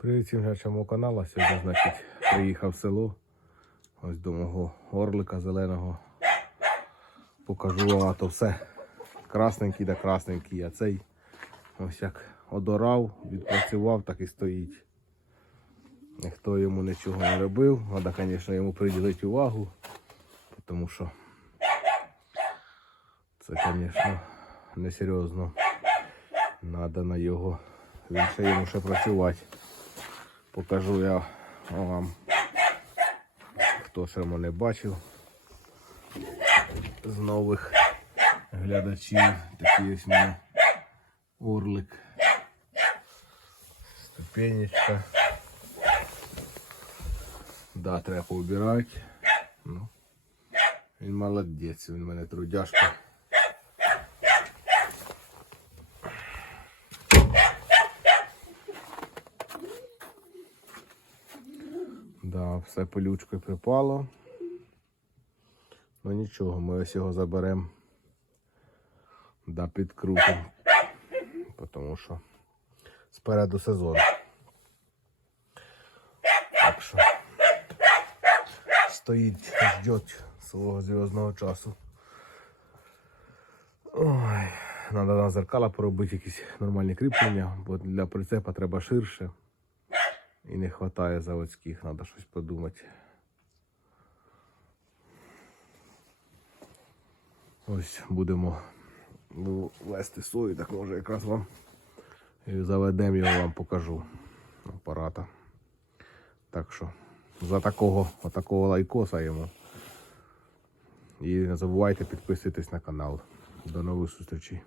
Привіт всім глядачам каналу. Сьогодні, значить, приїхав в село. Ось до мого орлика зеленого. Покажу вам, а то все красненький да красненький, а цей ось як одорав, відпрацював, так і стоїть. Ніхто йому нічого не робив. Треба, звісно, йому приділити увагу, тому що це, звісно, несерйозно. Треба на його. Він ще йому ще працювати. Покажу я вам, хто ще мене бачив з нових глядачів. Такий ось мене орлик. Ступенечка. Да, треба поубирати. Ну, він молодець, він в мене трудяшка. Да, все пилючкою припало. Ну нічого, ми ось його заберемо. Да, підкрутимо. Тому що спереду сезон. Так що стоїть, ждет свого зв'язного часу. Ой, треба на зеркала поробити якісь нормальні кріплення, бо для прицепа треба ширше. І не вистачає заводських, треба щось подумати. Ось будемо вести сою, так може якраз вам заведемо його вам покажу апарата. Так що за такого, отакого лайкоса йому. І не забувайте підписуйтесь на канал. До нових зустрічей.